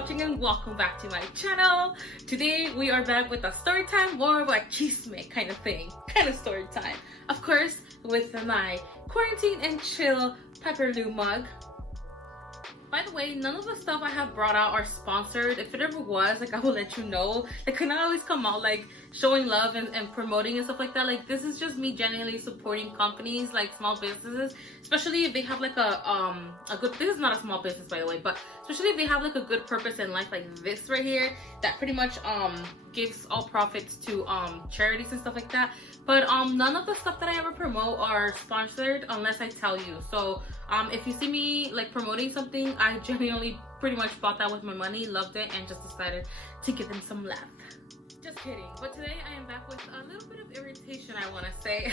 watching and welcome back to my channel. Today we are back with a story time, more of a chisme kind of thing, kind of story time. Of course, with my quarantine and chill Pepperloo mug. By the way, none of the stuff I have brought out are sponsored. If it ever was, like, I will let you know. It could not always come out like showing love and promoting and stuff like that. Like, this is just me genuinely supporting companies, like small businesses, especially if they have like a good, this is not a small business by the way, but especially if they have like a good purpose in life, like this right here, that pretty much gives all profits to charities and stuff like that. But none of the stuff that I ever promote are sponsored unless I tell you. So if you see me like promoting something, I genuinely pretty much bought that with my money, loved it, and just decided to give them some love. Just kidding. But today I am back with a little bit of irritation, I want to say.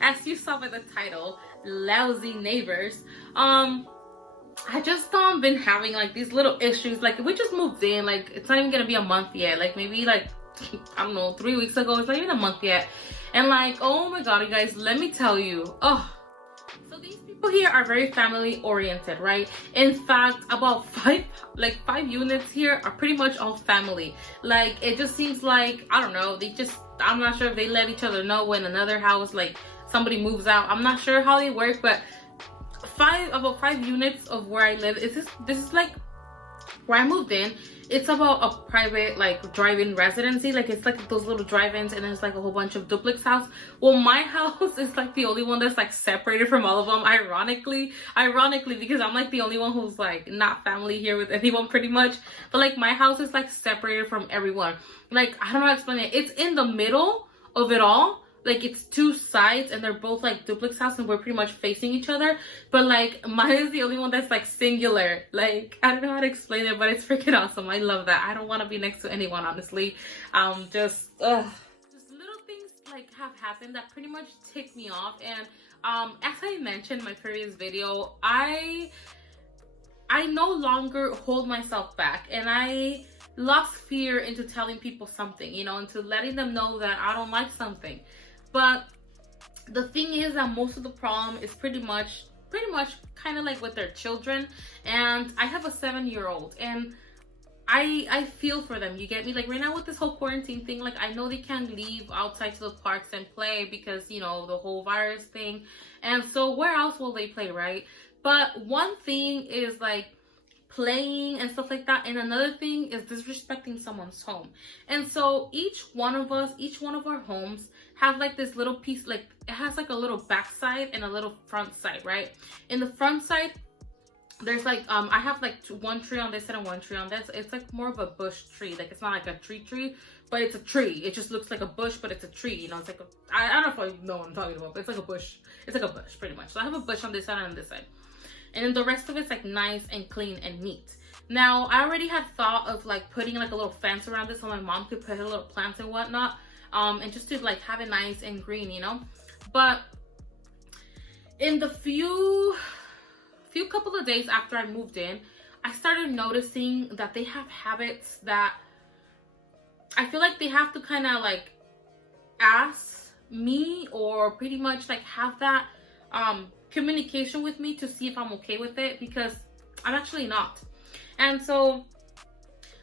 As you saw by the title, Lousy Neighbors. I just been having like these little issues. Like, we just moved in, like it's not even gonna be a month yet, like maybe like I don't know, 3 weeks ago. It's not even a month yet, and like, oh my god, you guys, let me tell you, so these people here are very family oriented, right? In fact, about five units here are pretty much all family. Like, it just seems like, I don't know, I'm not sure if they let each other know when another house, like somebody moves out. I'm not sure how they work, but about five units of where I live, this is like where I moved in. It's about a private like drive-in residency. Like, it's like those little drive-ins, and there's like a whole bunch of duplex house. Well, my house is like the only one that's like separated from all of them, ironically, because I'm like the only one who's like not family here with anyone pretty much. But like, my house is like separated from everyone. Like, I don't know how to explain it. It's in the middle of it all. Like, it's two sides and they're both like duplex house, and we're pretty much facing each other. But like, mine is the only one that's like singular. Like, I don't know how to explain it, but it's freaking awesome. I love that. I don't want to be next to anyone, honestly. Just little things like have happened that pretty much tick me off. And as I mentioned in my previous video, I no longer hold myself back, and I lost fear into telling people something, you know, into letting them know that I don't like something. But the thing is that most of the problem is pretty much kind of like with their children. And I have a 7-year-old, and I feel for them, you get me? Like, right now with this whole quarantine thing, like, I know they can't leave outside to the parks and play because, you know, the whole virus thing. And so where else will they play, right? But one thing is like playing and stuff like that, and another thing is disrespecting someone's home. And so each one of our homes have like this little piece, like it has like a little back side and a little front side, right? In the front side, there's like I have like one tree on this side and one tree on this. It's like more of a bush tree. Like, it's not like a tree, but it's a tree. It just looks like a bush, but it's a tree, you know. It's like I don't know if I know what I'm talking about, but it's like a bush. It's like a bush pretty much. So I have a bush on this side and on this side, and then the rest of it's like nice and clean and neat. Now, I already had thought of like putting like a little fence around this so my mom could put her little plants and whatnot, and just to like have it nice and green, you know. But in the few couple of days after I moved in, I started noticing that they have habits that I feel like they have to kind of like ask me, or pretty much like have that communication with me to see if I'm okay with it, because I'm actually not. And so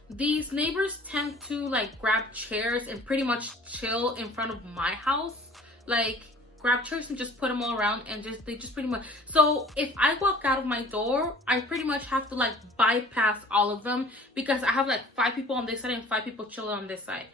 these neighbors tend to like grab chairs and pretty much chill in front of my house. Like, grab chairs and just put them all around, and they just pretty much, so if I walk out of my door, I pretty much have to like bypass all of them, because I have like 5 people on this side and 5 people chilling on this side.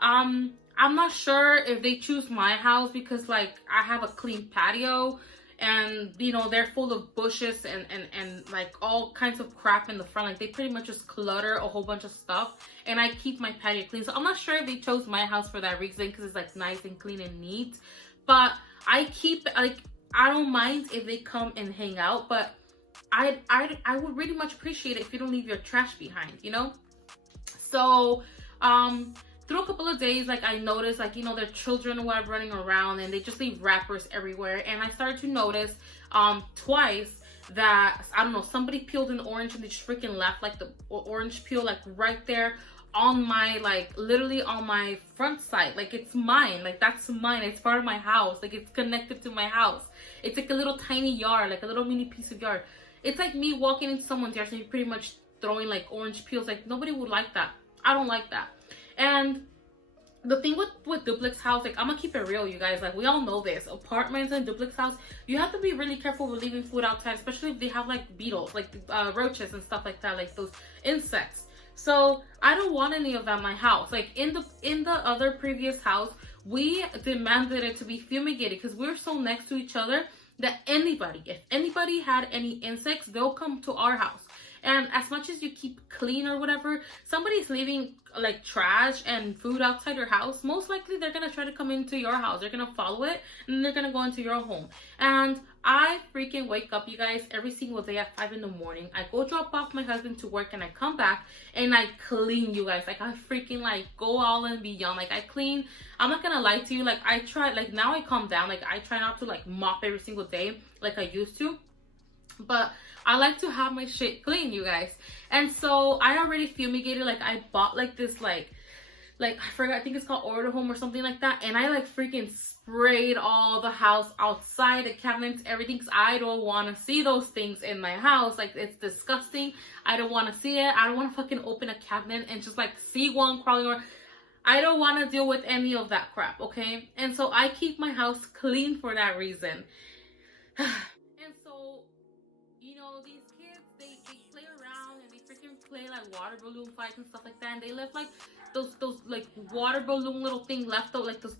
I'm not sure if they choose my house because like I have a clean patio, and you know, they're full of bushes and like all kinds of crap in the front. Like, they pretty much just clutter a whole bunch of stuff, and I keep my patio clean. So I'm not sure if they chose my house for that reason, because it's like nice and clean and neat. But I keep, like, I don't mind if they come and hang out, but I would really much appreciate it if you don't leave your trash behind, you know. So through a couple of days, like, I noticed, like, you know, their children were running around, and they just leave wrappers everywhere. And I started to notice twice that, I don't know, somebody peeled an orange and they just freaking left like the orange peel like right there on my, like, literally on my front side. Like, it's mine, like, that's mine, it's part of my house, like, it's connected to my house. It's like a little tiny yard, like a little mini piece of yard. It's like me walking into someone's yard and you pretty much throwing like orange peels. Like nobody would like that. I don't like that. And the thing with duplex house, like I'm gonna keep it real, you guys, like we all know this, apartments and duplex house, you have to be really careful with leaving food outside, especially if they have like beetles, like roaches and stuff like that, like those insects. So I don't want any of that in my house. Like in the other previous house, we demanded it to be fumigated because we're so next to each other that if anybody had any insects, they'll come to our house. And as much as you keep clean or whatever, somebody's leaving like trash and food outside your house, most likely they're gonna try to come into your house. They're gonna follow it and they're gonna go into your home. And I freaking wake up, you guys, every single day at 5 in the morning. I go drop off my husband to work and I come back and I clean, you guys. Like I freaking like go all and beyond. Like I clean. I'm not gonna lie to you. Like I try, like now I calm down. Like I try not to like mop every single day like I used to. But I like to have my shit clean, you guys. And so I already fumigated. Like I bought like this like I forgot, I think it's called Order Home or something like that. And I like freaking sprayed all the house outside, the cabinets, everything, because I don't want to see those things in my house. Like it's disgusting. I don't want to see it. I don't want to fucking open a cabinet and just like see one crawling around. I don't want to deal with any of that crap, okay? And so I keep my house clean for that reason. And so, you know, these kids, they play around and they freaking play like water balloon fights and stuff like that. And they left like those like water balloon little thing left out, like those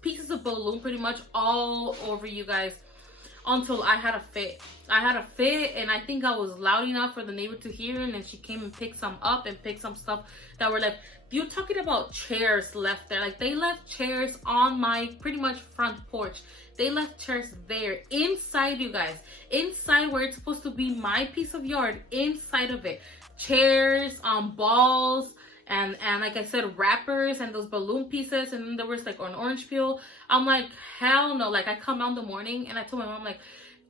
pieces of balloon pretty much all over, you guys, until I had a fit. I had a fit, and I think I was loud enough for the neighbor to hear, and then she came and picked some up and picked some stuff that were left. You're talking about chairs left there. Like they left chairs on my pretty much front porch. They left chairs there inside, you guys, inside where it's supposed to be my piece of yard, inside of it. Chairs, balls, and like I said, wrappers and those balloon pieces, and then there was like an orange peel. I'm like, hell no. Like I come down in the morning and I told my mom, like,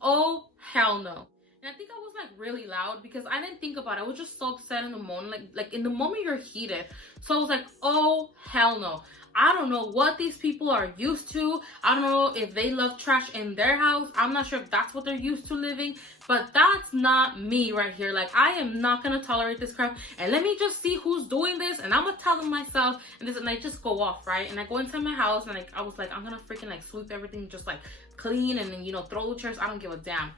oh hell no. And I think I was like really loud because I didn't think about it. I was just so upset in the moment. Like in the moment you're heated. So I was like, oh hell no. I don't know what these people are used to. I don't know if they love trash in their house. I'm not sure if that's what they're used to living, but that's not me right here. Like I am not gonna tolerate this crap. And let me just see who's doing this, and I'm gonna tell them myself. And I just go off, right? And I go inside my house, and I was like, I'm gonna freaking like sweep everything, just like clean, and then, you know, throw the chairs. I don't give a damn.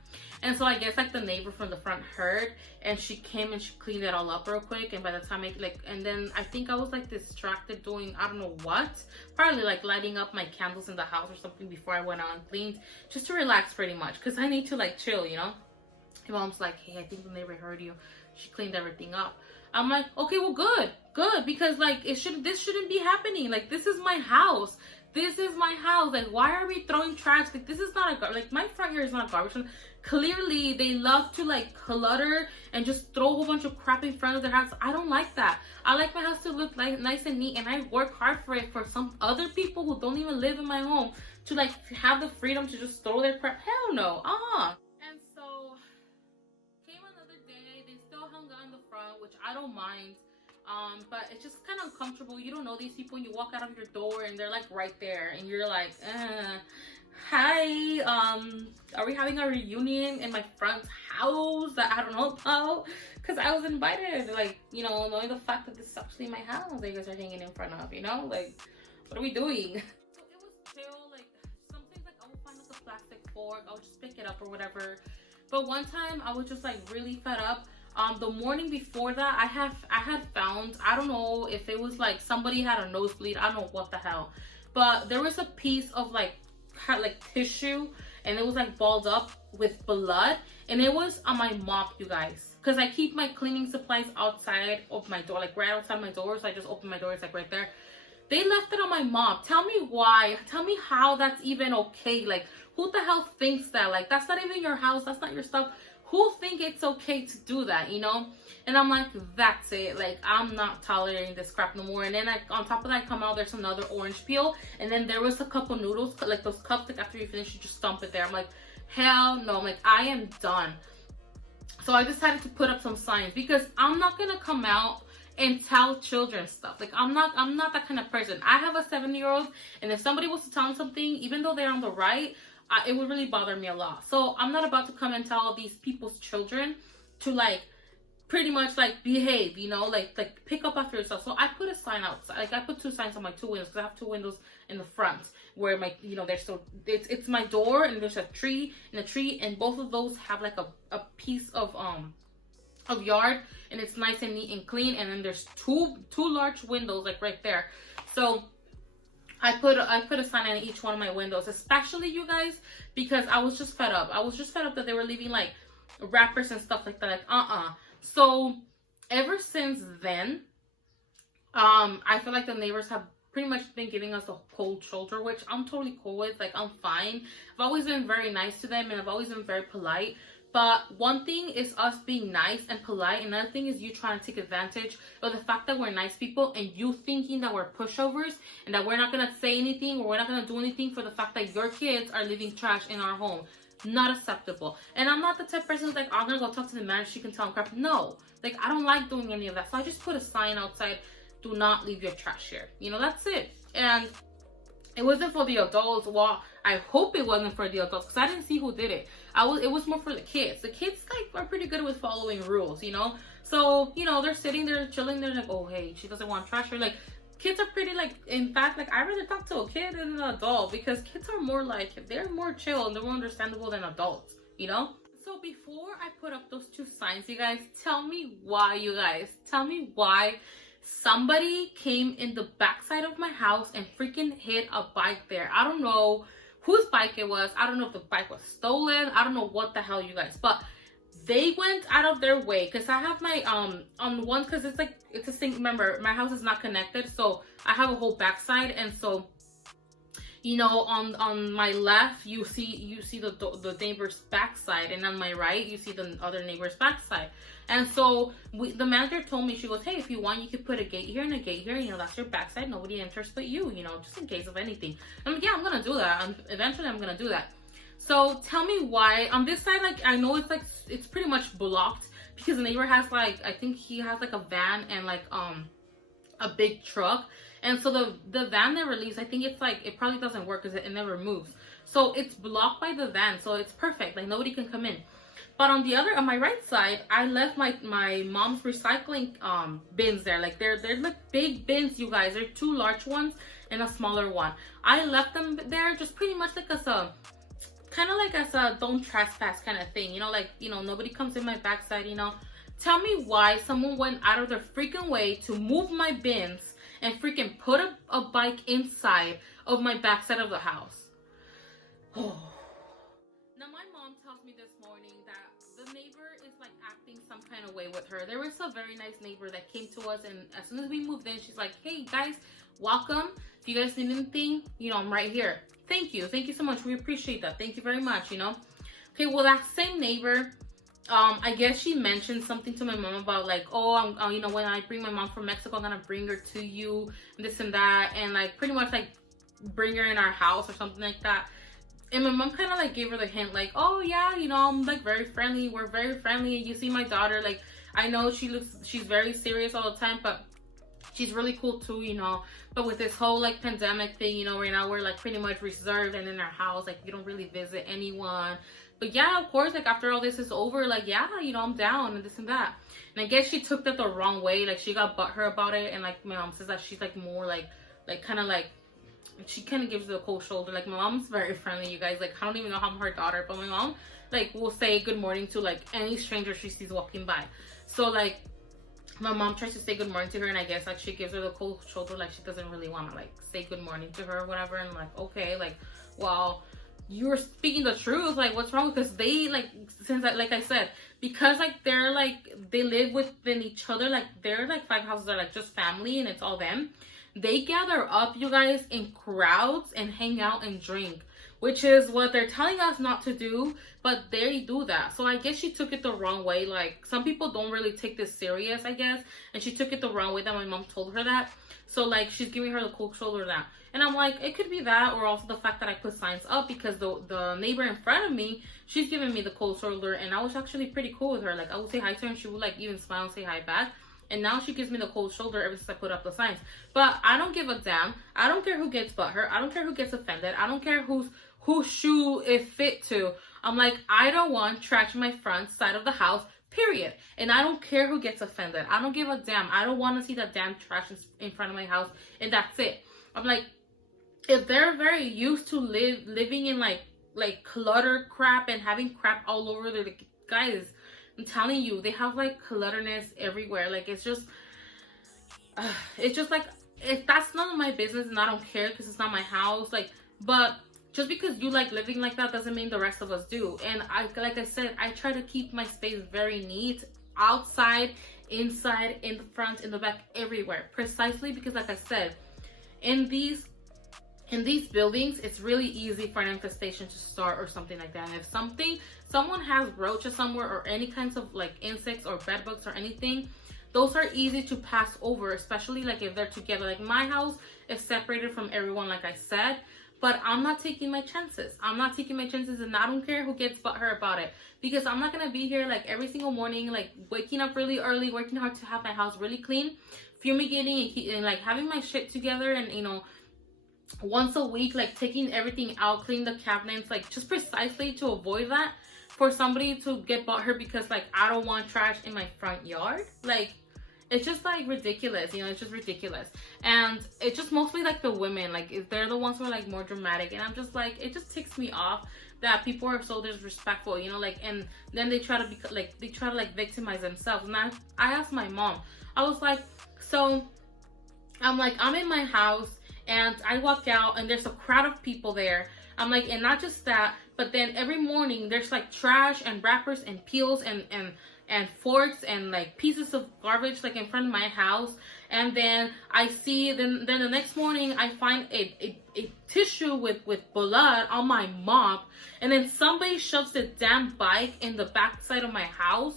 And so I guess like the neighbor from the front heard, and she came and she cleaned it all up real quick. And by the time and then I think I was like distracted doing I don't know what, probably like lighting up my candles in the house or something before I went out and cleaned, just to relax pretty much, because I need to like chill, you know. My mom's like, hey, I think the neighbor heard you. She cleaned everything up. I'm like, okay, well, good, because like this shouldn't be happening. Like this is my house. This is my house. Like, why are we throwing trash? Like, this is not like my front yard is not garbage. Clearly, they love to like clutter and just throw a whole bunch of crap in front of their house. I don't like that. I like my house to look like nice and neat, and I work hard for it. For some other people who don't even live in my home to like have the freedom to just throw their crap. Hell no. And so came another day. They still hung out in the front, which I don't mind. But it's just kind of uncomfortable. You don't know these people. You walk out of your door and they're like right there, and you're like, hi, are we having a reunion in my front house that I don't know about? Because I was invited, like, you know, knowing the fact that this is actually my house that you guys are hanging in front of, you know, like, what are we doing? So it was chill. Like sometimes like I would find like a plastic fork, I'll just pick it up or whatever. But one time I was just like really fed up. The morning before that, I had found, I don't know if it was like somebody had a nosebleed, I don't know what the hell, but there was a piece of like tissue, and it was like balled up with blood, and it was on my mop, you guys, because I keep my cleaning supplies outside of my door, like right outside my door. So I just open my door, it's like right there. They left it on my mop. Tell me why. Tell me how that's even okay. Like, who the hell thinks that? Like, that's not even your house, that's not your stuff. Who think it's okay to do that, you know? And I'm like, that's it. Like, I'm not tolerating this crap no more. And then on top of that, I come out, there's another orange peel, and then there was a cup of noodles, like those cups, like after you finish, you just dump it there. I'm like, hell no. I'm like, I am done. So I decided to put up some signs, because I'm not gonna come out and tell children stuff. Like, I'm not that kind of person. I have a 7-year-old, and if somebody was to tell them something, even though they're on the right, it would really bother me a lot. So I'm not about to come and tell these people's children to like pretty much like behave, you know, like pick up after yourself. So I put a sign outside. Like I put 2 signs on my 2 windows because I have 2 windows in the front where my, you know, there's so it's my door and there's a tree and both of those have like a piece of yard, and it's nice and neat and clean. And then there's two large windows like right there. So I put a sign on each one of my windows, especially, you guys, because I was just fed up. I was just fed up that they were leaving like wrappers and stuff like that. Like So ever since then, I feel like the neighbors have pretty much been giving us a cold shoulder, which I'm totally cool with. Like, I'm fine. I've always been very nice to them, and I've always been very polite. But one thing is us being nice and polite. Another thing is you trying to take advantage of the fact that we're nice people and you thinking that we're pushovers and that we're not going to say anything or we're not going to do anything for the fact that your kids are leaving trash in our home. Not acceptable. And I'm not the type of person who's like, oh, I'm going to go talk to the manager, she can tell him crap. No. Like, I don't like doing any of that. So I just put a sign outside, do not leave your trash here. You know, that's it. And it wasn't for the adults. Well, I hope it wasn't for the adults because I didn't see who did it. It was more for the kids. The kids like are pretty good with following rules, you know. So, you know, they're sitting there chilling. They're like, oh, hey, she doesn't want trash. Or like, kids are pretty like. In fact, like, I rather talk to a kid than an adult because kids are more like, they're more chill and they're more understandable than adults, you know. So before I put up those 2 signs, you guys, tell me why, you guys. Tell me why somebody came in the backside of my house and freaking hit a bike there. I don't know whose bike it was. I don't know if the bike was stolen. I don't know what the hell, you guys. But they went out of their way because I have my on one, because it's like it's a single. Remember, my house is not connected, so I have a whole backside, and so, you know, on my left you see the neighbor's backside, and on my right you see the other neighbor's backside. And so the manager told me, she goes, hey, if you want, you could put a gate here and a gate here. You know, that's your backside. Nobody enters but you, you know, just in case of anything. I'm like, yeah, I'm going to do that. Eventually, I'm going to do that. So tell me why. On this side, like, I know it's like, it's pretty much blocked because the neighbor has like, I think he has like a van and like a big truck. And so the van never leaves. I think it's like, it probably doesn't work because it never moves. So it's blocked by the van. So it's perfect. Like, nobody can come in. But on my right side, I left my mom's recycling bins there. Like, they're like big bins, you guys. They're 2 large ones and a smaller one. I left them there just pretty much like as a, kind of like as a don't trespass kind of thing. You know, like, you know, nobody comes in my backside, you know. Tell me why someone went out of their freaking way to move my bins and freaking put a bike inside of my backside of the house. Oh. Now, my mom tells me this morning that the neighbor is like acting some kind of way with her. There was a very nice neighbor that came to us, and as soon as we moved in, she's like, hey guys, welcome. If you guys need anything, you know, I'm right here. Thank you so much. We appreciate that. Thank you very much, you know. Okay, well, that same neighbor, I guess she mentioned something to my mom about like, oh, you know, when I bring my mom from Mexico, I'm gonna bring her to you, and this and that, and like pretty much like bring her in our house or something like that. And my mom kind of like gave her the hint, like, oh yeah, you know, I'm like very friendly. We're very friendly. And you see my daughter, like, I know she's very serious all the time, but she's really cool too, you know. But with this whole like pandemic thing, you know, right now we're like pretty much reserved and in our house, like, you don't really visit anyone. But yeah, of course, like after all this is over, like, yeah, you know, I'm down and this and that. And I guess she took that the wrong way. Like, she got butthurt about it. And like my mom says that she's like more like kind of like, she kind of gives the cold shoulder. Like, my mom's very friendly, you guys. Like, I don't even know how I'm her daughter, but my mom like will say good morning to like any stranger she sees walking by. So like my mom tries to say good morning to her, and I guess like she gives her the cold shoulder, like she doesn't really want to like say good morning to her or whatever. And like, okay, like, well, you're speaking the truth. Like, what's wrong? Because they like, since like I said, because like they're like, they live within each other. Like, they're like 5 houses are like just family and it's all them. They gather up, you guys, in crowds and hang out and drink, which is what they're telling us not to do, but they do that. So I guess she took it the wrong way. Like, some people don't really take this serious, I guess, and she took it the wrong way that my mom told her that. So like, she's giving her the cold shoulder now. And I'm like, it could be that, or also the fact that I put signs up, because the neighbor in front of me, she's giving me the cold shoulder, and I was actually pretty cool with her. Like, I would say hi to her and she would like even smile and say hi back. And now she gives me the cold shoulder ever since I put up the signs. But I don't give a damn. I don't care who gets butthurt. I don't care who gets offended. I don't care whose shoe it fit to. I'm like, I don't want trash in my front side of the house, period. And I don't care who gets offended. I don't give a damn. I don't want to see that damn trash in front of my house, and that's it. I'm like, if they're very used to living in like clutter crap and having crap all over their, guys, I'm telling you, they have like clutterness everywhere. Like, it's just like, if that's none of my business, and I don't care because it's not my house. Like, but just because you like living like that doesn't mean the rest of us do. And like I said, I try to keep my space very neat, outside, inside, in the front, in the back, everywhere, precisely because, like I said, in these buildings, it's really easy for an infestation to start or something like that. And if someone has roaches somewhere, or any kinds of like insects or bed bugs or anything, those are easy to pass over, especially like if they're together. Like, my house is separated from everyone, like I said, but I'm not taking my chances. I'm not taking my chances, and I don't care who gets butthurt about it, because I'm not gonna be here like every single morning, like waking up really early, working hard to have my house really clean, fumigating, and like having my shit together, and you know, once a week, like taking everything out, cleaning the cabinets, like just precisely to avoid that, for somebody to get butthurt because like I don't want trash in my front yard. Like, it's just like ridiculous, you know. It's just ridiculous. And it's just mostly like the women, like they're the ones who are like more dramatic, and I'm just like, it just ticks me off that people are so disrespectful, you know. Like, and then they try to victimize themselves. And I asked my mom, I was like, so I'm in my house and I walk out and there's a crowd of people there. I'm like, and not just that, but then every morning there's like trash and wrappers and peels and forks and like pieces of garbage like in front of my house. And then I see, then the next morning I find a tissue with blood on my mop, and then somebody shoves the damn bike in the backside of my house.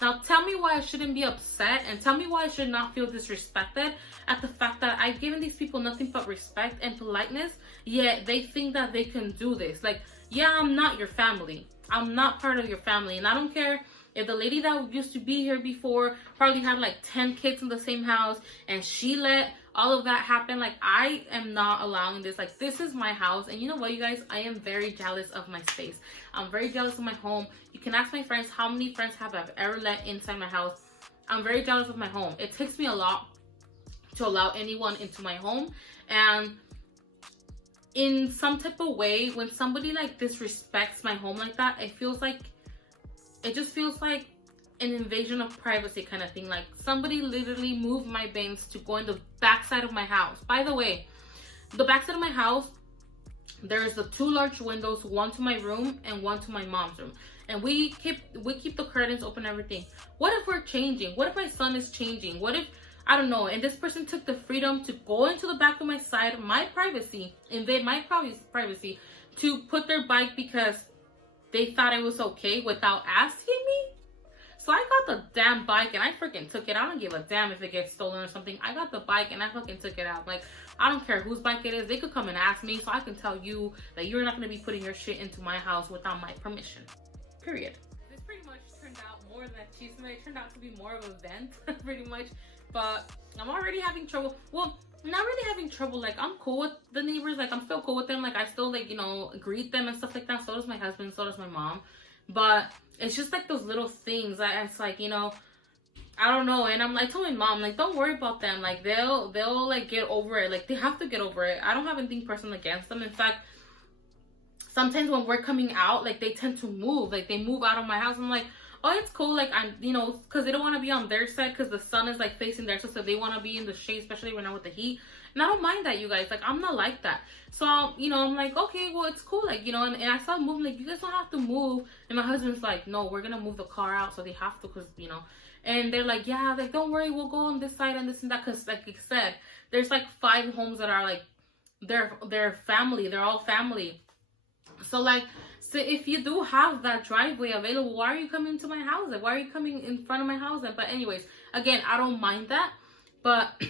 Now tell me why I shouldn't be upset, and tell me why I should not feel disrespected at the fact that I've given these people nothing but respect and politeness, yet they think that they can do this. Like, yeah, I'm not your family. I'm not part of your family, and I don't care if the lady that used to be here before probably had like 10 kids in the same house and she let all of that happen. Like, I am not allowing this. Like, this is my house. And you know what, you guys, I am very jealous of my space. I'm very jealous of my home. You can ask my friends how many friends have I ever let inside my house. I'm very jealous of my home. It takes me a lot to allow anyone into my home. And in some type of way, when somebody like disrespects my home like that, it just feels like an invasion of privacy kind of thing. Like, somebody literally moved my bins to go in the backside of my house. By the way, the backside of my house, there's the 2 large windows, one to my room and one to my mom's room. And we keep the curtains open, everything. What if we're changing? What if my son is changing? What if, I don't know, and this person took the freedom to go into the back of my side, my privacy, invade my privacy, to put their bike because they thought it was okay without asking me? So I got the damn bike and I freaking took it. I don't give a damn if it gets stolen or something. I got the bike and I fucking took it out. Like, I don't care whose bike it is. They could come and ask me, so I can tell you that you're not going to be putting your shit into my house without my permission. Period. This pretty much turned out more than a chisme. It turned out to be more of a vent, pretty much. But I'm already having trouble. Well, not really having trouble. Like, I'm cool with the neighbors. Like, I'm still cool with them. Like, I still, like, you know, greet them and stuff like that. So does my husband. So does my mom. But it's just like those little things that it's like, you know, I don't know. And I'm like, telling my mom, like, don't worry about them. Like, they'll like get over it. Like, they have to get over it. I don't have anything personal against them. In fact, sometimes when we're coming out, like, they tend to move. Like, they move out of my house. I'm like, oh, it's cool. Like, I'm, you know, because they don't want to be on their side because the sun is like facing their side, so they want to be in the shade, especially right now with the heat. And I don't mind that, you guys. Like, I'm not like that. So, you know, I'm like, okay, well, it's cool. Like, you know, and I saw moving, like, you guys don't have to move. And my husband's like, no, we're gonna move the car out, so they have to, because, you know. And they're like, yeah, like, don't worry, we'll go on this side and this and that, because, like I said, there's like 5 homes that are like, they're family. They're all family. So, like, so if you do have that driveway available, why are you coming to my house? Like, why are you coming in front of my house? But anyways, again, I don't mind that. But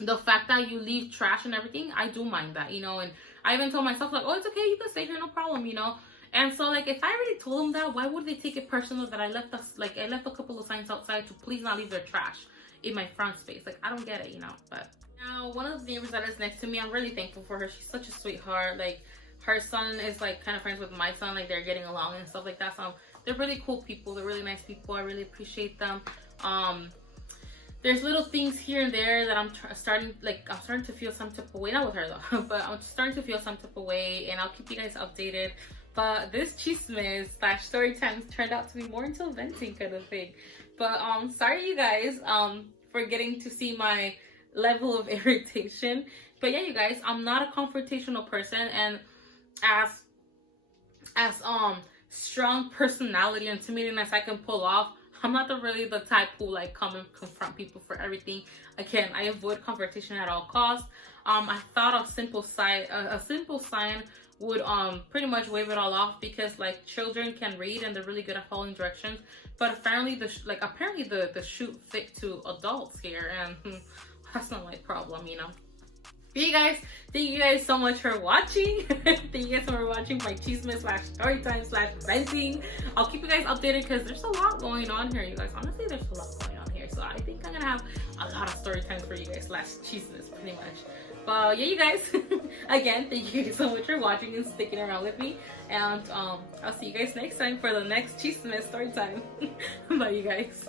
the fact that you leave trash and everything, I do mind that, you know. And I even told myself, like, oh, it's okay, you can stay here, no problem, you know. And so, like, if I already told them that, why would they take it personal that I left a couple of signs outside to please not leave their trash in my front space? Like, I don't get it, you know. But now, one of the neighbors that is next to me, I'm really thankful for her. She's such a sweetheart. Like, her son is like kind of friends with my son. Like, they're getting along and stuff like that. So they're really cool people. They're really nice people. I really appreciate them. There's little things here and there that I'm starting to feel some type of way, not with her though, but I'm starting to feel some type of way, and I'll keep you guys updated. But this chisme / story time turned out to be more into a venting kind of thing. But sorry you guys for getting to see my level of irritation. But yeah, you guys, I'm not a confrontational person, and as strong personality and intimidating as I can pull off, I'm not really the type who like come and confront people for everything. Again, I avoid confrontation at all costs. I thought a simple sign would pretty much wave it all off, because like children can read and they're really good at following directions. But apparently the shoot fit to adults here, and that's not my problem, you know. But you guys, thank you guys so much for watching. Thank you guys so much for watching my chisme / storytime / venting. I'll keep you guys updated because there's a lot going on here, you guys. Honestly, there's a lot going on here. So I think I'm gonna have a lot of story times for you guys / chismes pretty much. But yeah, you guys, again, thank you guys so much for watching and sticking around with me. And I'll see you guys next time for the next chisme story time. Bye, you guys.